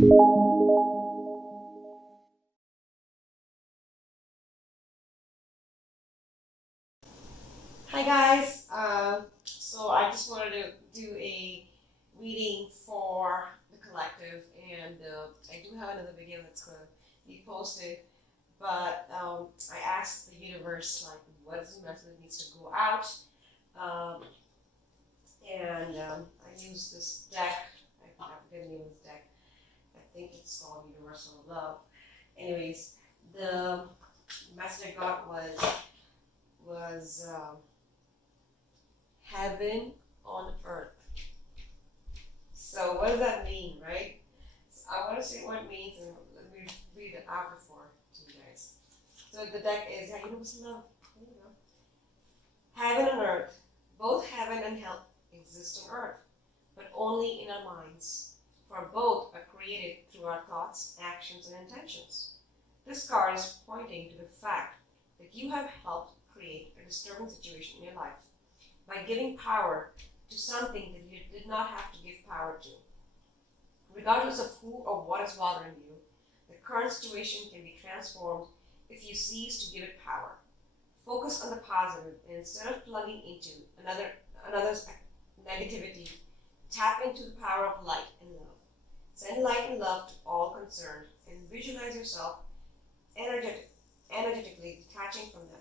Hi guys, so I just wanted to do a reading for the collective, and I do have another video that's going to be posted, but I asked the universe, like, what is the message that needs to go out, and I used this deck. I forget the name of this deck. I think it's called Universal Love. Anyways, the message I got was heaven on earth. So what does that mean, right? So I want to say what it means, and let me read it out before to you guys. So the deck is Universal Love. There you go. Heaven and earth. Both heaven and hell exist on earth, but only in our minds. For both are created through our thoughts, actions, and intentions. This card is pointing to the fact that you have helped create a disturbing situation in your life by giving power to something that you did not have to give power to. Regardless of who or what is bothering you, the current situation can be transformed if you cease to give it power. Focus on the positive, and instead of plugging into another's negativity, tap into the power of light and love. Send light and love to all concerned, and visualize yourself energetically detaching from them.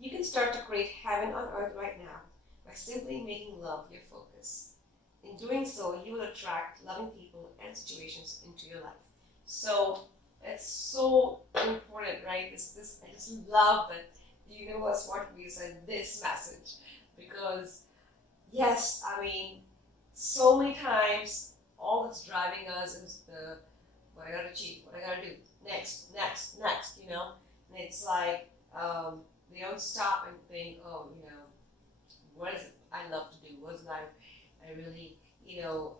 You can start to create heaven on earth right now by simply making love your focus. In doing so, you will attract loving people and situations into your life. So it's so important, right? I just love that the universe wanted me to send this message, because yes, I mean, so many times all that's driving us is the what I gotta achieve, what I gotta do, next, you know? And it's like, we don't stop and think, oh, you know, what is it I love to do? What is it I really, you know,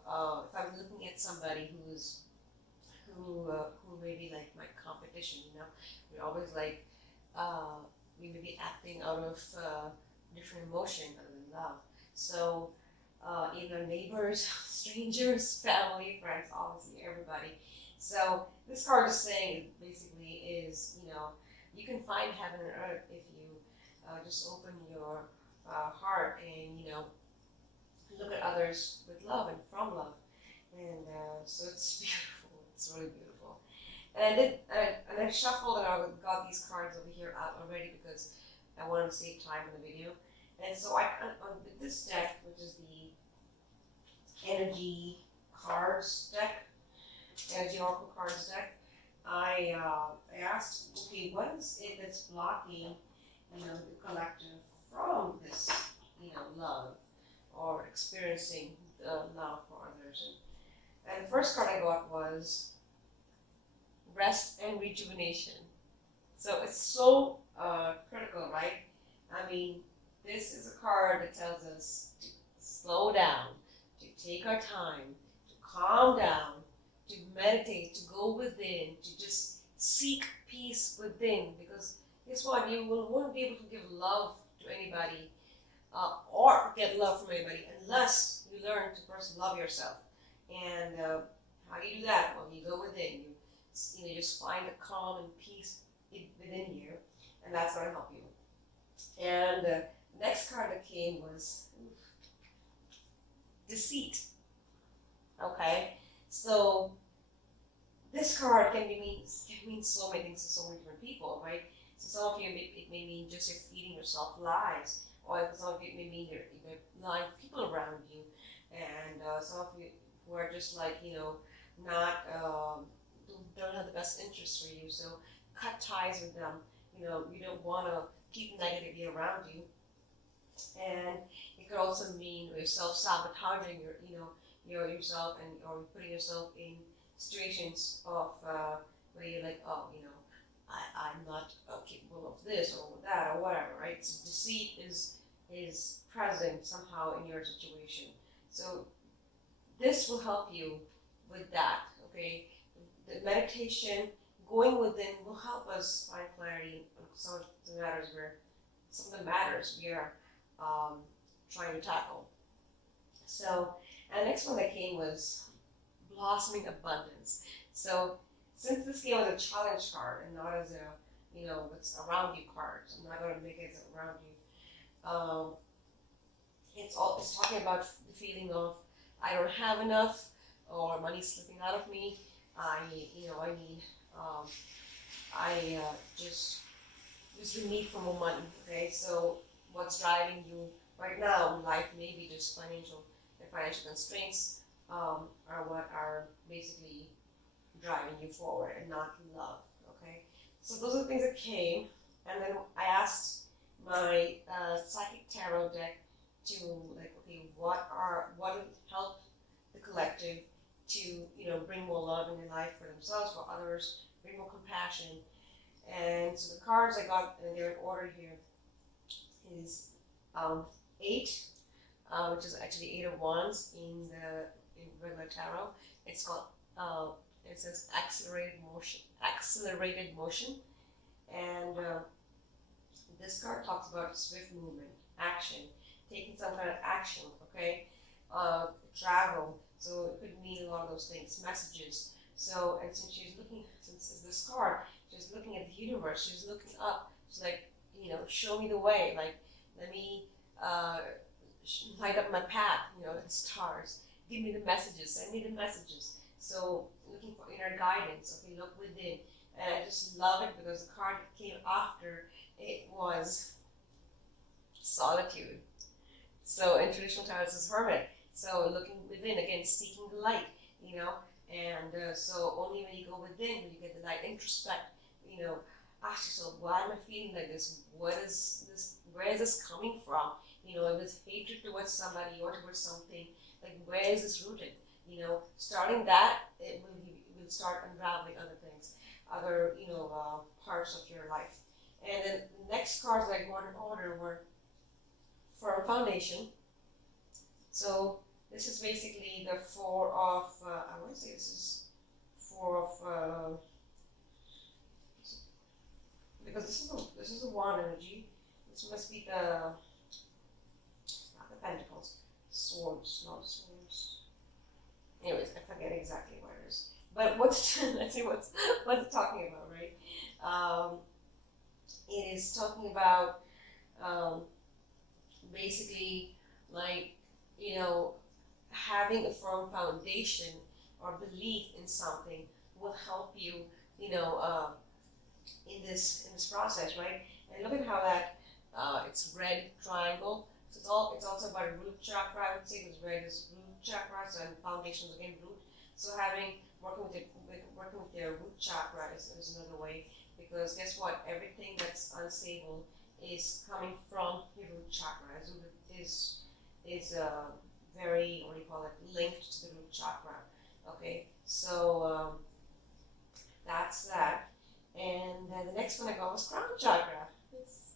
if I'm looking at somebody who may be like my competition, you know, we're always like, we may be acting out of different emotion other than love. So, even our neighbors, strangers, family, friends, obviously everybody. So this card is saying basically is, you know, you can find heaven and earth if you just open your heart and, you know, look at others with love and from love. And so it's beautiful. It's really beautiful. And I shuffled and I got these cards over here out already because I wanted to save time in the video. And so with this deck, which is the energy cards deck, energy oracle cards deck, I asked, okay, what is it that's blocking, you know, the collective from this, you know, love or experiencing the love for others? And the first card I got was rest and rejuvenation. So it's so critical, right? I mean, this is a card that tells us to slow down, to take our time, to calm down, to meditate, to go within, to just seek peace within. Because guess what? You won't be able to give love to anybody or get love from anybody unless you learn to first love yourself. And how do you do that? Well, you go within. You just find the calm and peace within you, and that's going to help you. And the next card that came was deceit. Okay, so this card can mean so many things to so many different people, right? So some of you, it may mean just you're feeding yourself lies, or for some of you, it may mean you're lying to people around you, and some of you who are just like, you know, not don't have the best interest for you. So cut ties with them. You know, you don't want to keep negativity around you. And it could also mean you're self-sabotaging yourself, and or putting yourself in situations of where you're like, oh, you know, I'm not capable of this or that or whatever, right? So deceit is present somehow in your situation. So this will help you with that, okay? The meditation, going within, will help us find clarity on some of the matters we are trying to tackle. So, and the next one that came was blossoming abundance. So since this game was a challenge card and not as a, what's around you card, I'm not going to make it around you. It's talking about the feeling of I don't have enough, or money's slipping out of me. Just the need for more money. Okay, so what's driving you right now in life? Maybe just financial constraints are what are basically driving you forward, and not love. Okay, so those are the things that came, and then I asked my psychic tarot deck to what will help the collective to bring more love in their life for themselves, for others, bring more compassion. And so the cards I got, and they're in order here, is 8, which is actually 8 of Wands in regular tarot. It's called it says accelerated motion, and this card talks about swift movement, action, taking some kind of action. Okay, travel. So it could mean a lot of those things, messages. So, and since it's this card, she's looking at the universe, she's looking up, she's like, show me the way, like, let me light up my path, the stars, give me the messages, send me the messages. So, looking for inner guidance, okay, look within. And I just love it because the card that came after it was solitude. So, in traditional tarot, this is Hermit. So, looking within, again, seeking the light, and so only when you go within will you get the light. Introspect, ask yourself, why am I feeling like this? What is this? Where is this coming from? If it's hatred towards somebody or towards something, like where is this rooted? Starting that, it will start unraveling other things, other parts of your life. And then the next cards that I got in order were Firm Foundation. So this is basically the 4 of, I want to say this is 4 of, because this is a wand energy. This must be not the Pentacles, swords, not swords. Anyways, I forget exactly what it is. But let's see what's it talking about, right? It is talking about basically like having a firm foundation or belief in something will help you, in this process, right? And look at how that it's red triangle. So it's also about root chakra. I would say this red is root chakras, and foundations again root. So working with their root chakra is another way, because guess what? Everything that's unstable is coming from your root chakra. Is very, linked to the root chakra. Okay, so that's that. And then the next one I got was crown chakra. It's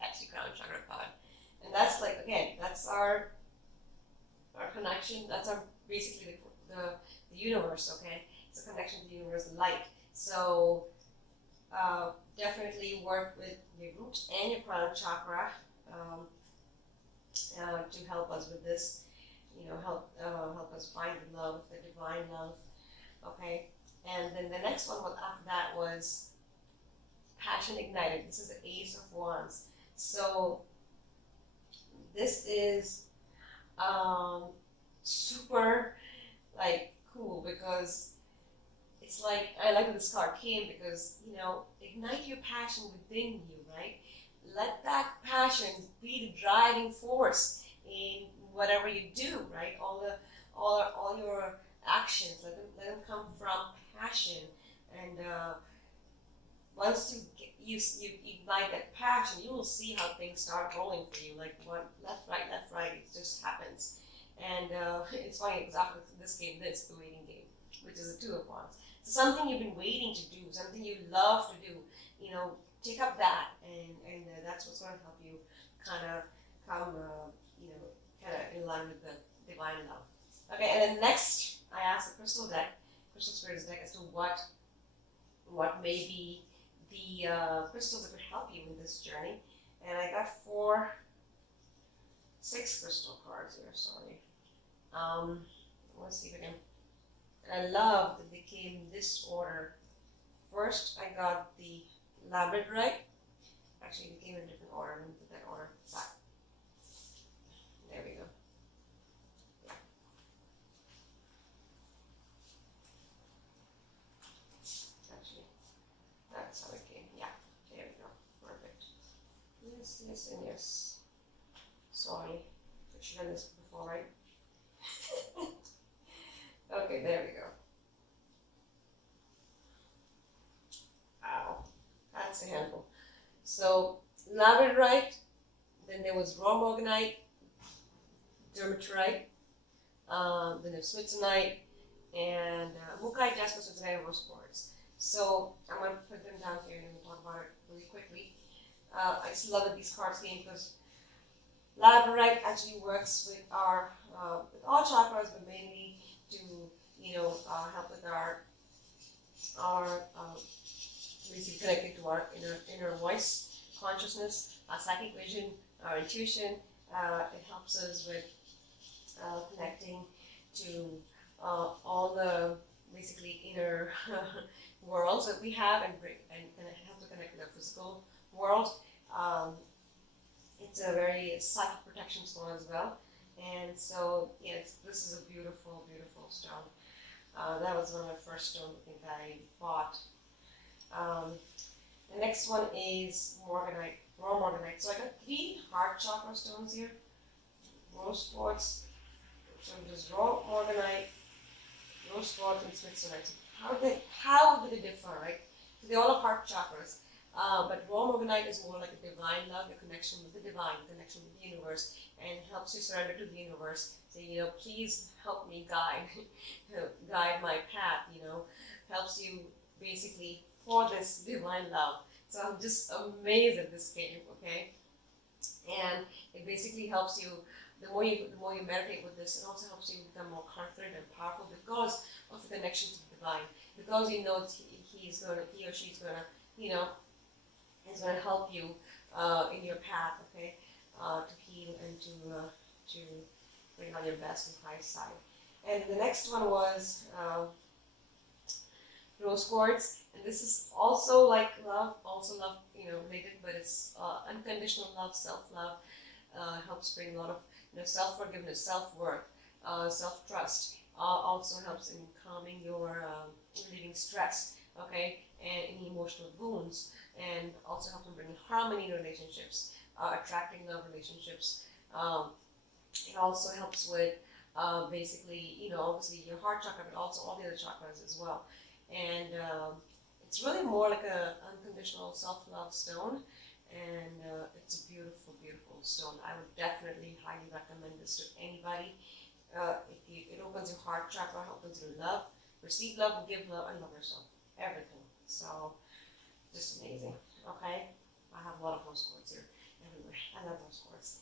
actually crown chakra card, and that's that's our connection. That's our basically the universe. Okay, it's a connection to the universe, the light. So definitely work with your root and your crown chakra to help us with this. Help us find the love, the divine love. Okay, and then the next one after that was Passion Ignited. This is the Ace of Wands. So this is super cool, because it's I like that this card came, because ignite your passion within you, right? Let that passion be the driving force in whatever you do, right? All your actions, let them come from passion. And once you ignite that passion, you will see how things start rolling for you, like one left, right, it just happens. And it's funny, because after this game, the waiting game, which is the 2 of Wands. So something you've been waiting to do, something you love to do, take up that, and that's what's going to help you kind of come, kind of in line with the divine love. Okay, and then next, I asked the Crystal Spirits deck, as to what may be the crystals that could help you in this journey. And I got 6 crystal cards here, sorry. Let's see if I can And I love that they came in this order. First, I got the labradorite. Actually, they came in a different order. Let me put that order back. There we go. Actually, that's how it came. Yeah, there we go. Perfect. Yes, yes, and yes. Sorry, I should have done this before, right? Okay, there we go. Ow, that's a handful. So, labradorite, then there was raw morganite, Dumortierite, then there's Smithsonite, and Mookaite Jasper, Smithsonite, and rose quartz. So I'm going to put them down here and we'll talk about it really quickly. I just love that these cards came because labradorite actually works with all chakras, but mainly to help with our basically connecting to our inner voice, consciousness, our psychic vision, our intuition. It helps us with connecting to all the basically inner worlds that we have, and it helps to connect with our physical world. It's a very psychic protection stone as well, and so this is a beautiful, beautiful stone. That was one of my first stones I think I bought. The next one is morganite, raw morganite. So I got 3 heart chakra stones here: rose quartz, so just raw morganite, rose quartz, and Smithsonite. How do they differ, right? So they all have heart chakras. But raw morganite is more like a divine love, a connection with the divine, a connection with the universe, and helps you surrender to the universe. Say, please help me guide my path, helps you basically for this divine love. So I'm just amazed at this game, okay? And it basically helps you, the more you meditate with this, it also helps you become more confident and powerful because of the connection to the divine. Because he or she's gonna, is going to help you in your path, okay, to heal and to bring on your best and highest side. And the next one was rose quartz, and this is also like love, related, but it's unconditional love, self-love. Helps bring a lot of self-forgiveness, self-worth, self-trust. Also helps in calming your relieving stress, okay, and any emotional wounds, and also helps in bringing harmony in relationships, attracting love relationships. It also helps with basically, obviously your heart chakra, but also all the other chakras as well. And it's really more like a unconditional self-love stone, and it's a beautiful, beautiful stone. I would definitely highly recommend this to anybody. It opens your heart chakra, opens your love, receive love, give love, and love yourself. Everything. So, just amazing. Okay? I have a lot of rose quartz here everywhere. I love rose quartz.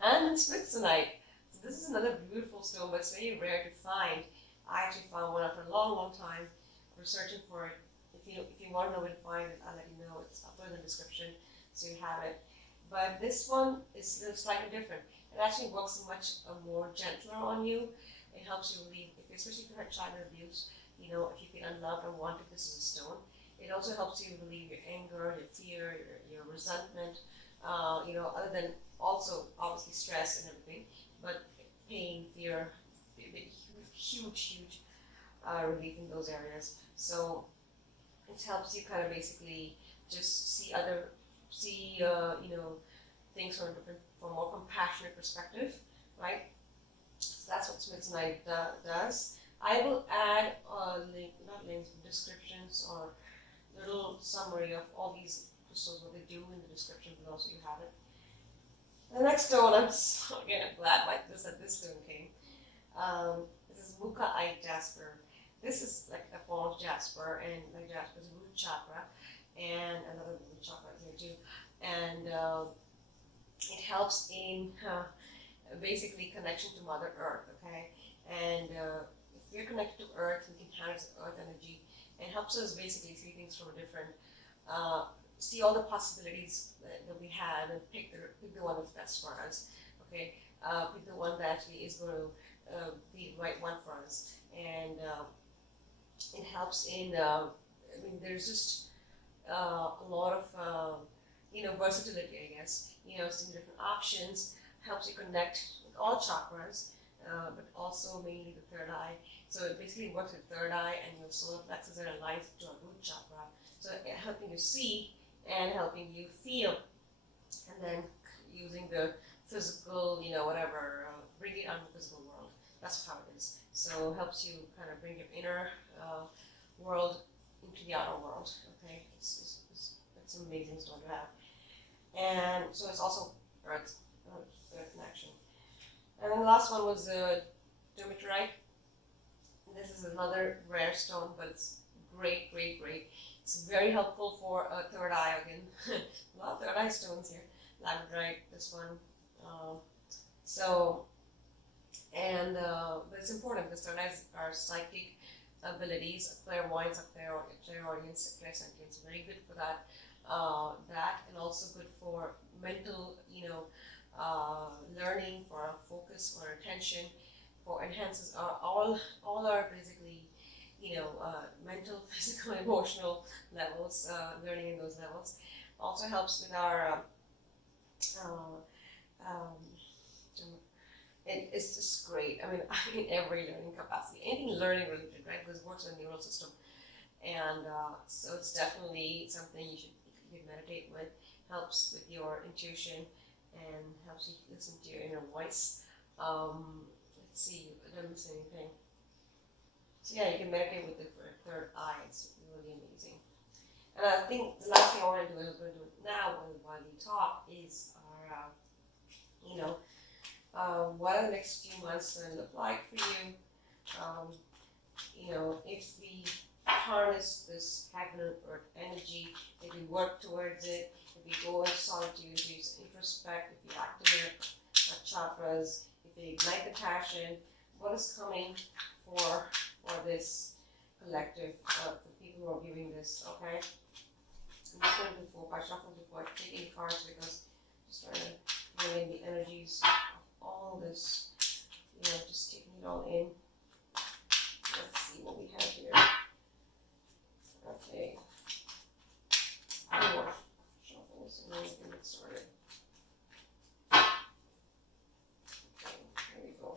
And Smithsonite. So this is another beautiful stone, but it's very rare to find. I actually found one after a long, long time researching for it. If you want to know where to find it, I'll let you know. It's up in the description, so you have it. But this one is slightly different. It actually works much more gentler on you. It helps you relieve, especially if you had childhood abuse. If you feel unloved or wanted, this is a stone. It also helps you relieve your anger, your fear, your resentment. Other than also obviously stress and everything, but pain, fear, huge relief in those areas. So it helps you kind of basically just see things from a more compassionate perspective, right? So that's what Smithsonite does. I will add not links, but descriptions or little summary of all these crystals, what they do in the description below, so you have it. The next stone, I'm glad that this stone came. This is Mookaite Jasper. This is like a form of jasper, and like jasper is root chakra, and another root chakra is here too. And it helps in basically connection to Mother Earth, okay? And if we're connected to Earth, we can harness Earth energy. It helps us basically see things from a different, see all the possibilities that we have, and pick the one that's best for us, okay? Pick the one that actually is going to be the right one for us. And It helps in, I mean, there's just a lot of, versatility, I guess. Some different options, helps you connect with all chakras, but also mainly the third eye. So it basically works with third eye and your solar plexus are aligned to a root chakra. So helping you see and helping you feel, and then using the physical, whatever, bring it out in the physical world. That's how it is. So it helps you kind of bring your inner world into the outer world. Okay, it's an amazing stone to have, and so it's also earth connection. And then the last one was Dumortierite. This is another rare stone, but it's great. It's very helpful for a third eye again. A lot of third eye stones here. Labradorite, this one. But it's important because third eyes are psychic abilities, clairvoyance, clairaudience, clairsentience. Very good for that. And also good for mental, learning, for focus, for attention, for enhances all our basically, mental, physical, emotional levels, learning in those levels. Also helps with our it's just great. I mean, every learning capacity, anything learning related, right? Because it works on the neural system, and so it's definitely something you should meditate with. Helps with your intuition and helps you listen to your inner voice. Let's see, I don't miss anything. So yeah, you can meditate with the third eye. It's really amazing. And I think the last thing I want to do, and I'm going to do it now while we talk, is our, what are the next few months going to look like for you? If we harness this heaven and earth energy, if we work towards it, if we go into solitude, if we introspect, if we activate our chakras, if we ignite the passion, what is coming for this collective, the people who are viewing this, okay? I'm just going to do 4 or 5 shuffles before I take any cards because I'm just trying to bring in the energies of all this, just taking it all in. Let's see what we have here. Okay. 4 shuffles and then we can get started. Okay, here we go.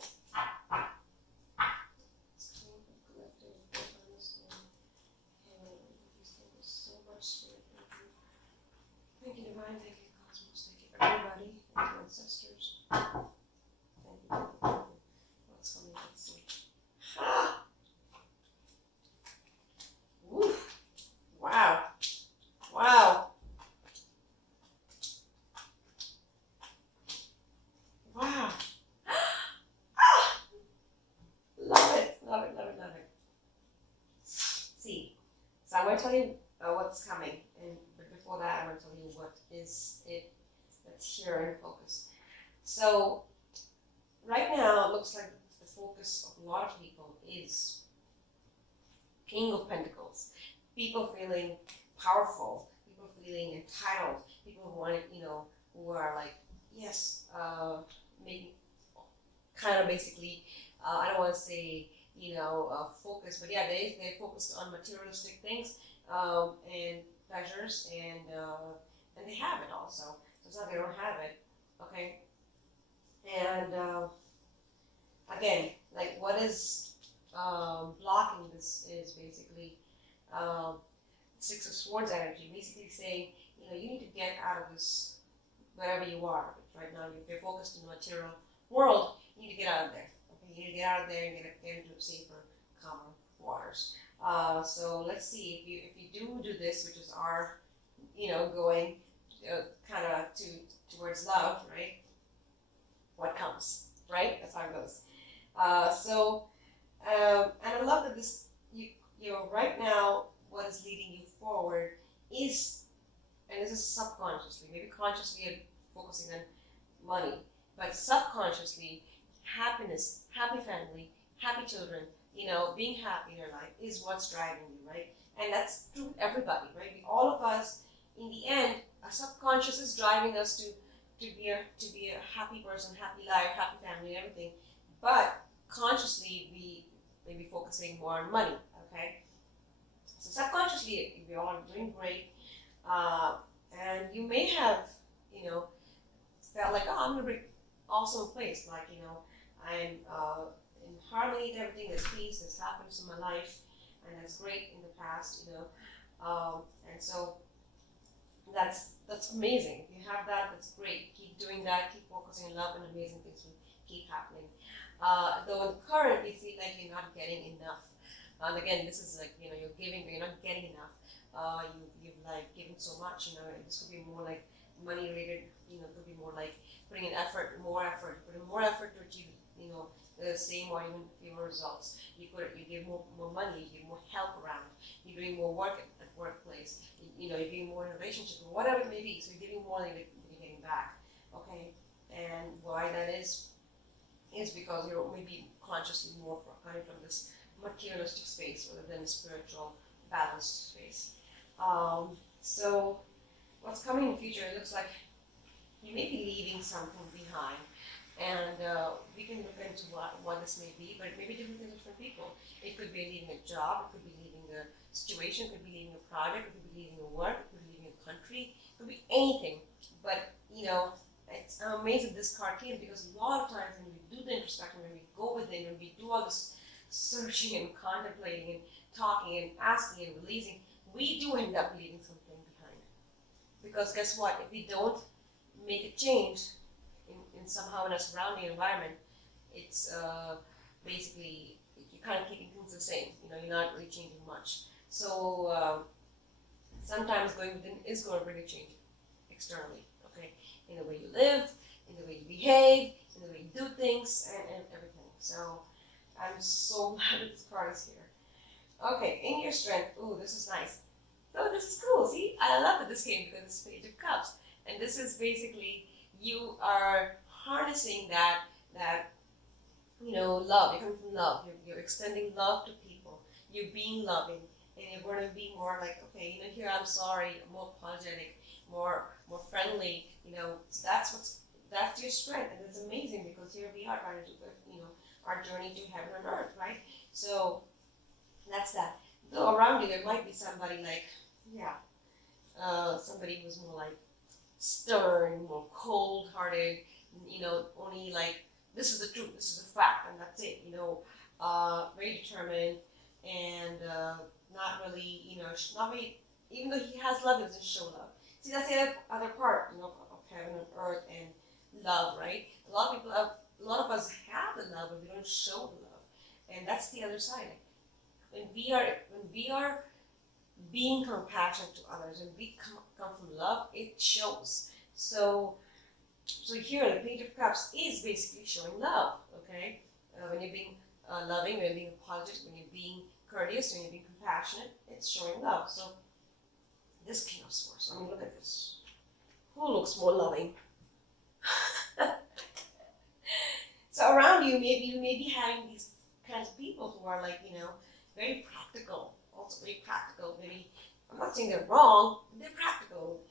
It's kind of collective work on this one. And these things so much spirit energy. Thank you, Divine. Thank you, Cosmos. Thank you, everybody. Thank you, ancestors. Thank you. What's coming? Let's see. Ah! Woof! Wow. Wow. Wow. Ah! Love it. Love it. Love it. Love it. See, so I'm going to tell you what's coming, but before that, I'm going to tell you what is it that's here in focus. So, right now, it looks like the focus of a lot of people is King of Pentacles. People feeling powerful, people feeling entitled, people who want it, who are like, yes, making kind of basically, I don't want to say, focus, but yeah, they're focused on materialistic things and pleasures, and they have it also. So it's not they don't have it, okay? And again, like what is blocking this is basically 6 of Swords energy, basically saying, you need to get out of this wherever you are. But right now, if you're focused in the material world, you need to get out of there. Okay, you need to get out of there and get into safer, calmer waters. So let's see if you do this, which is our, going kind of towards love, right? What comes, right? That's how it goes. And I love that this, right now, what is leading you forward is, and this is subconsciously, maybe consciously you're focusing on money, but subconsciously, happiness, happy family, happy children, being happy in your life is what's driving you, right? And that's true with everybody, right? All of us, in the end, our subconscious is driving us to be a happy person, happy life, happy family, and everything. But consciously, we may be focusing more on money, okay? especially if you all are doing great, and you may have, felt like, oh, I'm in a very awesome place, like, I'm in harmony with everything, there's peace, there's happiness in my life, and that's great in the past, and so that's amazing. If you have that, that's great. Keep doing that, keep focusing on love, and amazing things will keep happening. Though in the current, you feel like you're not getting enough. And again, this is like, you're giving, but you're not getting enough. You've like given so much, this could be more like money related, it could be more like putting in more effort to achieve, the same or even fewer results. You give more money, you give more help around, you're doing more work at workplace, you're giving more in a relationship, or whatever it may be. So you're giving more than you're getting back. Okay, and why that is because you're maybe consciously more coming from this materialistic space rather than a spiritual, balanced space. So what's coming in the future, it looks like you may be leaving something behind. And we can look into what this may be, but it may be different things for different people. It could be leaving a job, it could be leaving a situation, it could be leaving a project, it could be leaving a work, it could be leaving a country, it could be anything. But, I'm amazed that this card came because a lot of times when we do the introspection, when we go within, when we do all this searching and contemplating and talking and asking and releasing, we do end up leaving something behind. Because guess what? If we don't make a change in somehow in a surrounding environment, it's basically you're kind of keeping things the same. You're not really changing much. So sometimes going within is going to bring a change externally. Okay, in the way you live, in the way you behave, in the way you do things, and everything. So I'm so glad that this card is here. Okay, in your strength. Ooh, this is nice. So this is cool. See, I love that this came because it's Page of Cups, and this is basically you are harnessing that love. You're coming from love. You're extending love to people. You're being loving, and you're going to be more like, okay, here I'm sorry, more apologetic, more friendly. So that's your strength, and it's amazing because here we are trying to do our journey to heaven and earth, right? So that's that. Though around you there might be somebody like, somebody who's more like stern, more cold-hearted, only like, this is the truth, this is the fact, and that's it, very determined, and not really, not really, even though he has love, he doesn't show love. See, that's the other part, of heaven and earth and love, right? A lot of us have the love, but we don't show the love, and that's the other side. When we are being compassionate to others, and we come from love, it shows. So here, the Page of Cups is basically showing love, okay? When you're being loving, when you're being apologetic, when you're being courteous, when you're being compassionate, it's showing love. So this King of Swords, look at this. Who looks more loving? So around you, you may be having these kinds of people who are like, very practical, also very practical. Maybe, I'm not saying they're wrong, they're practical,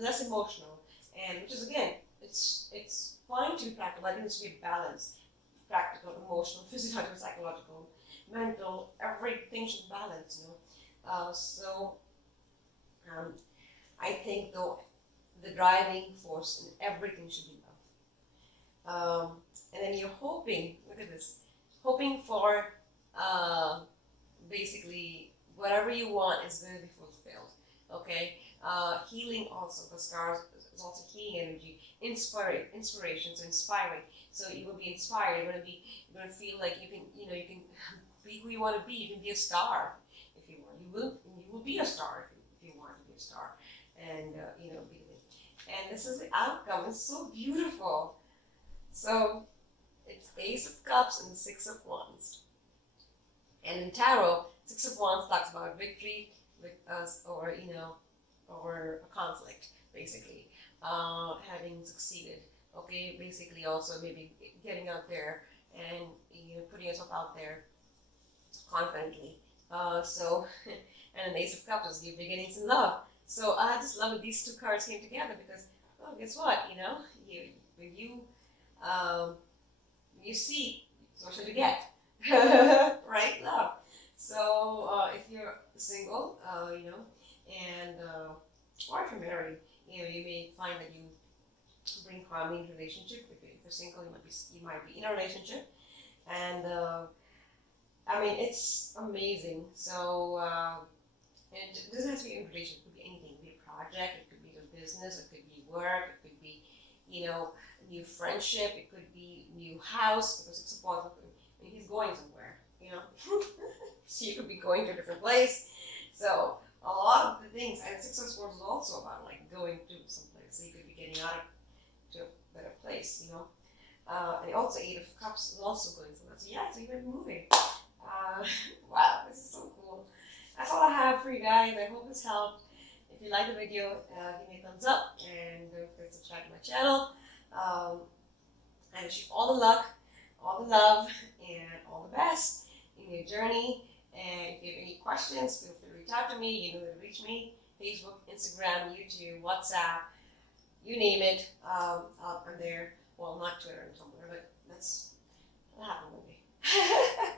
less emotional, and which is, again, it's fine to be practical. I think it's to be balanced. Practical, emotional, physiological, psychological, mental, everything should balance, I think though the driving force in everything should be love. And then you're hoping, look at this, hoping for basically whatever you want is going to be fulfilled. Okay, healing also, the stars is also healing energy, inspiration, so inspiring. So you will be inspired. You're going to feel like you can be who you want to be. You can be a star if you want. You will be a star if you want to be a star, and be. And this is the outcome. It's so beautiful. So it's Ace of Cups and the Six of Wands. And in tarot, Six of Wands talks about victory with us, or over a conflict, basically, having succeeded. Okay, basically also maybe getting out there and putting yourself out there confidently. And an Ace of Cups is new beginnings in love. So I just love that these two cards came together because, guess what? You see, so shall you get, right? Love. So if you're single, and or if you're married, you may find that you bring harmony in relationship. If you're single, you might be in a relationship, and it's amazing. So and it doesn't have to be in relation. It could be anything. It could be a project. It could be a business. It could be work. It could be new friendship. It could be new house, because it's supposed he's going somewhere. So you could be going to a different place. So a lot of the things, and Six of Swords is also about like going to some place. So you could be getting out to a better place, and also Eight of Cups is also going somewhere. So yeah, so you might be moving. Wow, this is so cool. That's all I have for you guys. I hope this helped. If you like the video, give me a thumbs up, and don't forget to subscribe to my channel. I wish you all the luck, all the love, and all the best in your journey. And if you have any questions, feel free to reach out to me. You know where to reach me: Facebook, Instagram, YouTube, WhatsApp, you name it. I'm there. Well, not Twitter and Tumblr, but that'll happen one day.